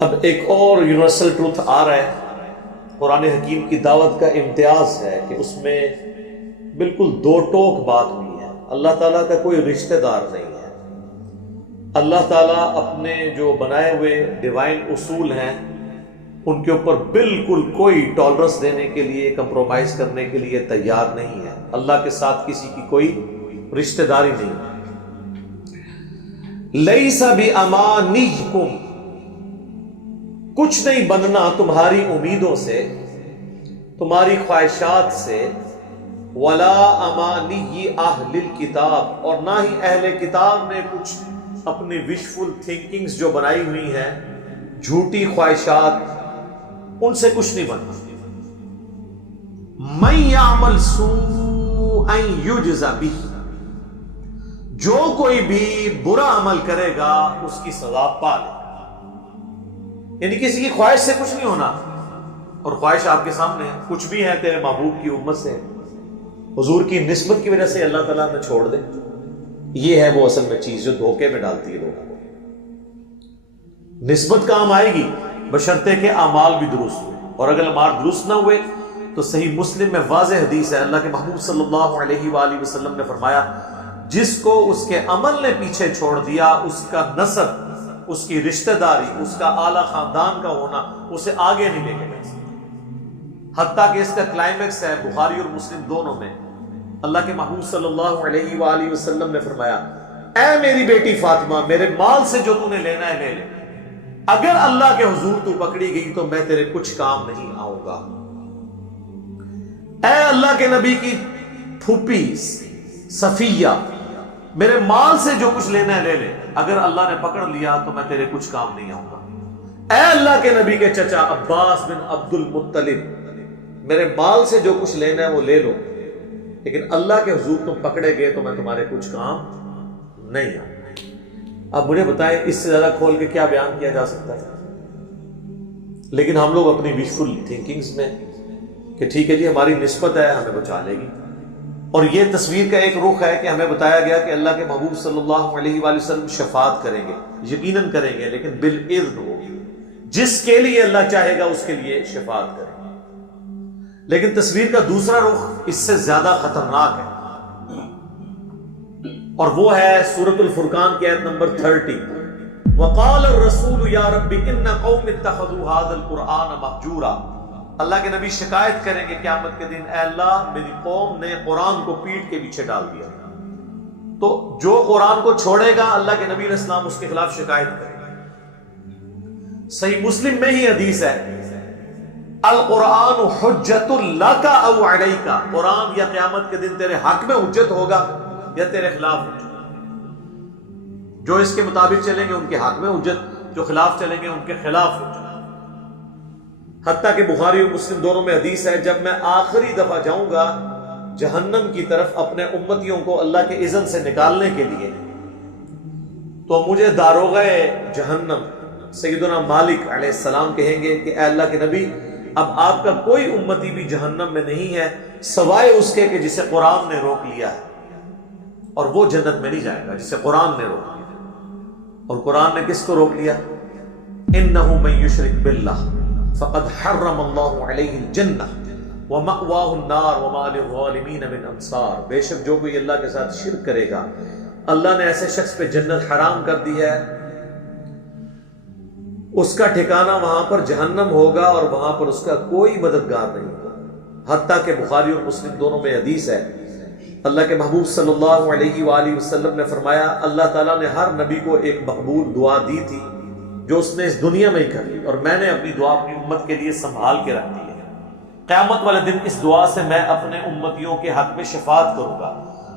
اب ایک اور یونیورسل ٹروتھ آ رہا ہے، قرآن حکیم کی دعوت کا امتیاز ہے کہ اس میں بالکل دو ٹوک بات ہوئی ہے۔ اللہ تعالیٰ کا کوئی رشتہ دار نہیں ہے۔ اللہ تعالیٰ اپنے جو بنائے ہوئے ڈیوائن اصول ہیں ان کے اوپر بالکل کوئی ٹالرنس دینے کے لیے، کمپرومائز کرنے کے لیے تیار نہیں ہے۔ اللہ کے ساتھ کسی کی کوئی رشتہ داری نہیں ہے۔ لیس بِأَمَانِيِّكُمْ، کچھ نہیں بننا تمہاری امیدوں سے، تمہاری خواہشات سے، ولا امانی اہل الکتاب، اور نہ ہی اہل کتاب نے کچھ اپنی وشفل تھنکنگز جو بنائی ہوئی ہیں، جھوٹی خواہشات، ان سے کچھ نہیں بننا۔ من یعمل سوءا یجز بہ، جو کوئی بھی برا عمل کرے گا اس کی سزا پا لے گا۔ یعنی کسی کی خواہش سے کچھ نہیں ہونا، اور خواہش آپ کے سامنے ہے، کچھ بھی ہے تیرے محبوب کی امت سے، حضور کی نسبت کی وجہ سے اللہ تعالیٰ نے چھوڑ دے۔ یہ ہے وہ اصل میں چیز جو دھوکے میں ڈالتی ہے لوگوں کو۔ نسبت کام آئے گی بشرطے کہ اعمال بھی درست ہوئے، اور اگر اعمال درست نہ ہوئے تو صحیح مسلم میں واضح حدیث ہے، اللہ کے محبوب صلی اللہ علیہ وآلہ وسلم نے فرمایا، جس کو اس کے عمل نے پیچھے چھوڑ دیا، اس کا نسب، اس کی رشتہ داری، اس کا اعلیٰ خاندان کا ہونا اسے آگے نہیں لے کے جا سکتا۔ حتیٰ کہ اس کا کلائمیکس ہے بخاری اور مسلم دونوں میں، اللہ کے محبوب صلی اللہ علیہ وآلہ وسلم نے فرمایا، اے میری بیٹی فاطمہ، میرے مال سے جو تو نے لینا ہے لے لے، اگر اللہ کے حضور تو پکڑی گئی تو میں تیرے کچھ کام نہیں آؤں گا۔ اے اللہ کے نبی کی پھوپھی صفیہ، میرے مال سے جو کچھ لینا ہے لے لے، اگر اللہ نے پکڑ لیا تو میں تیرے کچھ کام نہیں آؤں گا۔ اے اللہ کے نبی کے چچا عباس بن عبد المطلب، میرے مال سے جو کچھ لینا ہے وہ لے لو، لیکن اللہ کے حضور تم پکڑے گئے تو میں تمہارے کچھ کام نہیں آؤں گا۔ اب مجھے بتائیں اس سے زیادہ کھول کے کیا بیان کیا جا سکتا ہے؟ لیکن ہم لوگ اپنی وشفل تھنکنگز میں کہ ٹھیک ہے جی ہماری نسبت ہے، ہمیں بچا لے گی، اور یہ تصویر کا ایک رخ ہے کہ ہمیں بتایا گیا کہ اللہ کے محبوب صلی اللہ علیہ وآلہ وسلم شفاعت کریں گے، یقیناً کریں گے، لیکن بالإذن ہوگی، جس کے لیے اللہ چاہے گا اس کے لیے شفاعت کریں گے۔ لیکن تصویر کا دوسرا رخ اس سے زیادہ خطرناک ہے، اور وہ ہے سورۃ الفرقان کی آیت نمبر 30، وقال الرسول یا رب ان قوم اتخذوا هذا القرآن مہجورا۔ اللہ کے نبی شکایت کریں گے قیامت کے دن، اے اللہ میری قوم نے قرآن کو پیٹھ کے پیچھے ڈال دیا۔ تو جو قرآن کو چھوڑے گا اللہ کے نبی علیہ السلام اس کے خلاف شکایت کرے گا۔ صحیح مسلم میں ہی حدیث ہے، القرآن حجت لک او علیک، قرآن یا قیامت کے دن تیرے حق میں حجت ہوگا یا تیرے خلاف حجت۔ جو اس کے مطابق چلیں گے ان کے حق میں حجت، جو خلاف چلیں گے ان کے خلاف حجت۔ حتیٰ کہ بخاری اور مسلم دونوں میں حدیث ہے، جب میں آخری دفعہ جاؤں گا جہنم کی طرف اپنے امتیوں کو اللہ کے اذن سے نکالنے کے لیے، تو مجھے داروغہ جہنم سیدنا مالک علیہ السلام کہیں گے کہ اے اللہ کے نبی، اب آپ کا کوئی امتی بھی جہنم میں نہیں ہے سوائے اس کے کہ جسے قرآن نے روک لیا ہے، اور وہ جنت میں نہیں جائے گا جسے قرآن نے روک لیا۔ اور قرآن نے کس کو روک لیا؟ انہ من یشرک باللہ فقد حرم اللہ علیہ الجنہ ومأواہ النار وما للظالمین من انصار، بے شک جو کوئی اللہ کے ساتھ شرک کرے گا اللہ نے ایسے شخص پہ جنت حرام کر دی ہے، اس کا ٹھکانہ وہاں پر جہنم ہوگا، اور وہاں پر اس کا کوئی مددگار نہیں ہوگا۔ حتیٰ کہ بخاری اور مسلم دونوں میں حدیث ہے، اللہ کے محبوب صلی اللہ علیہ وآلہ وسلم نے فرمایا، اللہ تعالیٰ نے ہر نبی کو ایک مقبول دعا دی تھی جو اس نے اس دنیا میں ہی کر لی، اور میں نے اپنی دعا اپنی امت کے لیے سنبھال کے رکھ دی ہے۔ قیامت والے دن اس دعا سے میں اپنے امتیوں کے حق میں شفاعت کروں گا،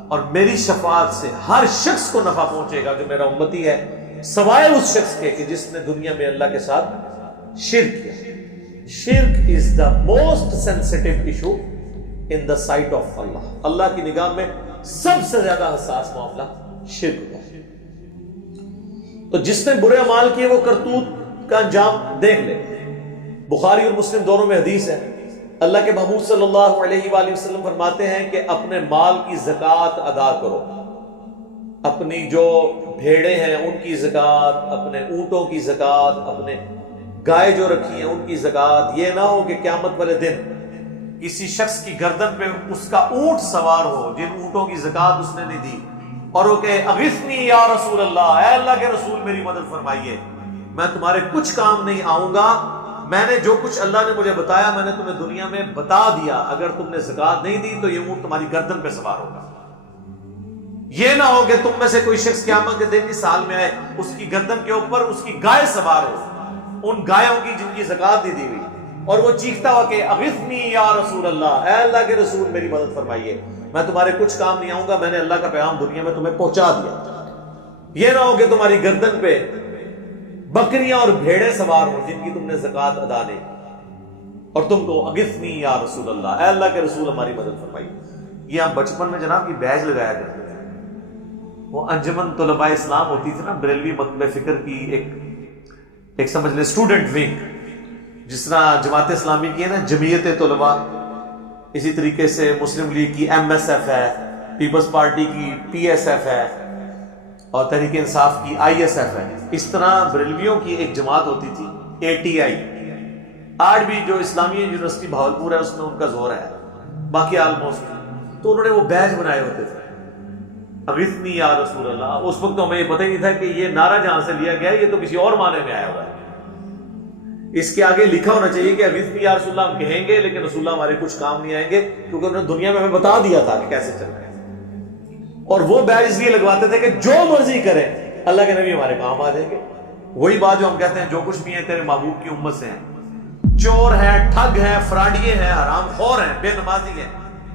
اور میری شفاعت سے ہر شخص کو نفع پہنچے گا جو میرا امتی ہے، سوائے اس شخص کے کہ جس نے دنیا میں اللہ کے ساتھ شرک کیا۔ شرک is the most sensitive issue in the sight of اللہ، اللہ کی نگاہ میں سب سے زیادہ حساس معاملہ شرک کا۔ تو جس نے برے اعمال کیے وہ کرتوت کا انجام دیکھ لے۔ بخاری اور مسلم دونوں میں حدیث ہے، اللہ کے محبوب صلی اللہ علیہ وآلہ وسلم فرماتے ہیں کہ اپنے مال کی زکوٰۃ ادا کرو، اپنی جو بھیڑیں ہیں ان کی زکوٰۃ، اپنے اونٹوں کی زکوٰۃ، اپنے گائے جو رکھی ہیں ان کی زکات، یہ نہ ہو کہ قیامت والے دن کسی شخص کی گردن پہ اس کا اونٹ سوار ہو جن اونٹوں کی زکات اس نے نہیں دی، اور وہ کہے اغثنی یا رسول اللہ، اے اللہ کے رسول میری مدد فرمائیے، میں تمہارے کچھ کام نہیں آؤں گا، میں نے جو کچھ اللہ نے مجھے بتایا میں نے تمہیں دنیا میں بتا دیا، اگر تم نے زکات نہیں دی تو یہ اونٹ تمہاری گردن پہ سوار ہوگا۔ یہ نہ ہو کہ تم میں سے کوئی شخص قیامت کے دن اس حال میں آئے اس کی گردن کے اوپر اس کی گائے سوار ہو، ان گایوں کی جن کی زکات نہیں دی ہوئی، اور وہ چیختا ہوا کہ اغثنی یا رسول اللہ، اے اللہ کے رسول میری مدد فرمائیے، میں تمہارے کچھ کام نہیں آؤں گا، میں نے اللہ کا پیغام دنیا میں تمہیں پہنچا دیا۔ یہ نہ ہو کہ تمہاری گردن پہ بکریاں اور بھیڑیں سوار ہوں جن کی تم نے زکات ادا نہیں، اور تم کو اغثنی یا رسول اللہ، اے اللہ کے رسول ہماری مدد فرمائیے۔ یہ ہم بچپن میں جناب کی بیج لگایا کرتے تھے، وہ انجمن طلباء اسلام ہوتی تھی نا، بریلوی مکتبہ فکر کی ایک سمجھ لیں اسٹوڈنٹ ونگ، جس طرح جماعت اسلامی کی ہے نا جمعیت طلباء، اسی طریقے سے مسلم لیگ کی ایم ایس ایف ہے، پیپلز پارٹی کی پی ایس ایف ہے، اور تحریک انصاف کی آئی ایس ایف ہے، اس طرح بریلویوں کی ایک جماعت ہوتی تھی اے ٹی آئی۔ آج بھی جو اسلامی یونیورسٹی بھاولپور ہے اس میں ان کا زور ہے، باقی آلموسٹ، تو انہوں نے وہ بیج بنائے ہوتے تھے اغثنی یا رسول اللہ۔ اس وقت تو ہمیں یہ پتہ ہی نہیں تھا کہ یہ نعرہ جہاں سے لیا گیا ہے یہ تو کسی اور معنی میں آیا ہوا ہے، اس کے آگے لکھا ہونا چاہیے کہ اغثنی یا رسول اللہ ہم کہیں گے لیکن رسول اللہ ہمارے کچھ کام نہیں آئیں گے، کیونکہ انہوں نے دنیا میں ہمیں بتا دیا تھا کہ کیسے چلنا ہے۔ اور وہ بیج اس لیے لگواتے تھے کہ جو مرضی کریں اللہ کے نبی ہمارے کام آ جائیں گے۔ وہی بات جو ہم کہتے ہیں جو کچھ بھی ہیں تیرے محبوب کی امت سے ہیں، چور ہیں، ٹھگ ہیں، فراڈیے ہیں، حرام خور ہیں، بے نمازی ہیں،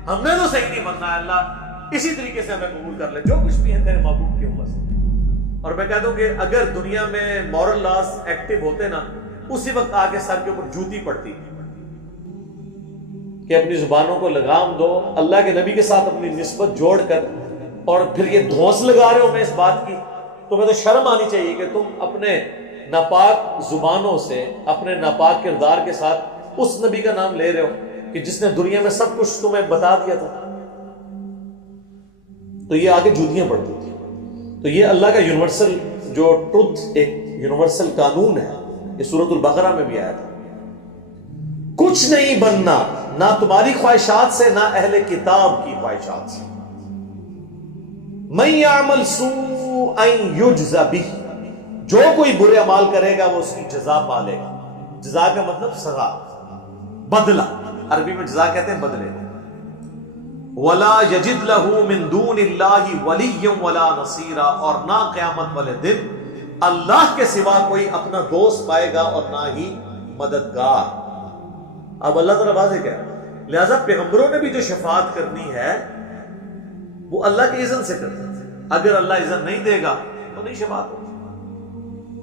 ہم نے تو صحیح نہیں بننا ہے، اللہ اسی طریقے سے ہمیں قبول کر لے، جو کچھ بھی ہیں تیرے محبوب کی امت سے۔ اور میں کہتا ہوں کہ اگر دنیا میں مورل لاز ایکٹیو ہوتے نا، اسی وقت آ کے سر کے اوپر جوتی پڑتی کہ اپنی زبانوں کو لگام دو، اللہ کے نبی کے ساتھ اپنی نسبت جوڑ کر، اور پھر یہ دھونس لگا رہے ہو میں اس بات کی، تمہیں تو شرم آنی چاہیے کہ تم اپنے ناپاک زبانوں سے اپنے ناپاک کردار کے ساتھ اس نبی کا نام لے رہے ہو کہ جس نے دنیا میں سب کچھ تمہیں بتا دیا تھا۔ تو یہ آگے جوتیاں پڑتی تھی۔ تو یہ اللہ کا یونیورسل جو ٹروتھ، ایک یونیورسل قانون ہے، یہ سورۃ البقرہ میں بھی آیا تھا، کچھ نہیں بننا، نہ تمہاری خواہشات سے نہ اہل کتاب کی خواہشات سے۔ من یعمل سوءا یجز بہ، جو کوئی برے اعمال کرے گا وہ اس کی جزا پالے گا۔ جزا کا مطلب سزا، بدلہ، عربی میں جزا کہتے ہیں بدلے۔ ولا یجد لہ من دون اللہ ولی ولا نصیرا، اور نہ قیامت والے دن اللہ کے سوا کوئی اپنا دوست پائے گا اور نہ ہی مددگار۔ اب اللہ تعالیٰ واضح کہہ رہا ہے، لہذا پیغمبروں نے بھی جو شفاعت کرنی ہے وہ اللہ کے اذن سے کرتے تھے، اگر اللہ اذن نہیں دے گا تو نہیں شفاعت ہوگی۔